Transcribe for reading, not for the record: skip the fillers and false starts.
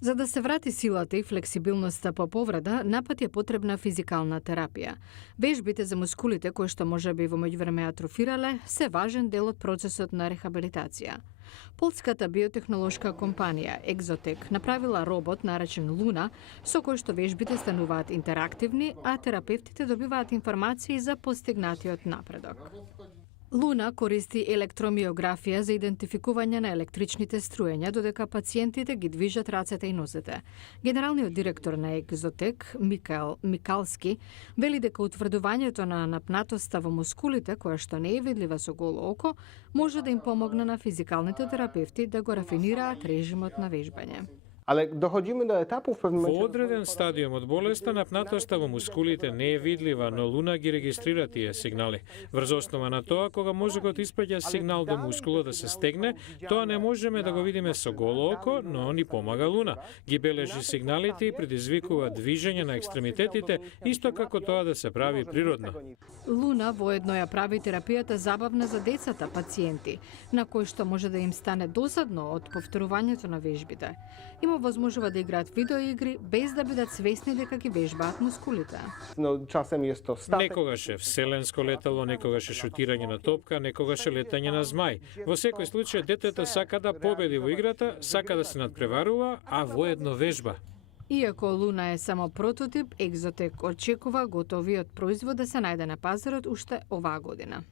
За да се врати силата и флексибилноста по повреда, напад е потребна физикална терапија. Вежбите за мускулите, кои што можеби во меѓувреме атрофирале, се важен дел од процесот на рехабилитација. Полската биотехнолошка компанија Exotec направила робот наречен Луна, со кој што вежбите стануваат интерактивни, а терапевтите добиваат информации за постигнатиот напредок. Луна користи електромиографија за идентификување на електричните струења, додека пациентите ги движат рацете и нозете. Генералниот директор на Exotec, Микаел Микалски, вели дека утврдувањето на напнатоста во мускулите, која што не е видлива со голо око, може да им помогне на физикалните терапевти да го рафинираат режимот на вежбање. Ale dochodzimy do etapu w pewnym Во momencie. одреден стадиум од болеста напнатоста во мускулите не е видлива, но Луна ги регистрира тие сигнали. Врз основа на тоа, кога мозокот испраќа сигнал до мускулот да се стегне, тоа не можеме да го видиме со голо око, но ни помага Луна. Ги бележи сигналите и предизвикува движење на екстремитетите, исто како тоа да се прави природно. Луна воедно ја прави терапијата забавна за децата пациенти, на кои што може да им стане досадно од повторувањето на вежбите. Има возможува да играат видеоигри без да бидат свесни дека ги вежбаат мускулите. No, czasem jest to statek. Некогаш е вселенско летало, некогаш е шутирање на топка, некогаш е летање на змај. Во секој случај детето сака да победи во играта, сака да се надпреварува, а воедно вежба. Иако Луна е само прототип, Exotec очекува готовиот производ да се најде на пазарот уште оваа година.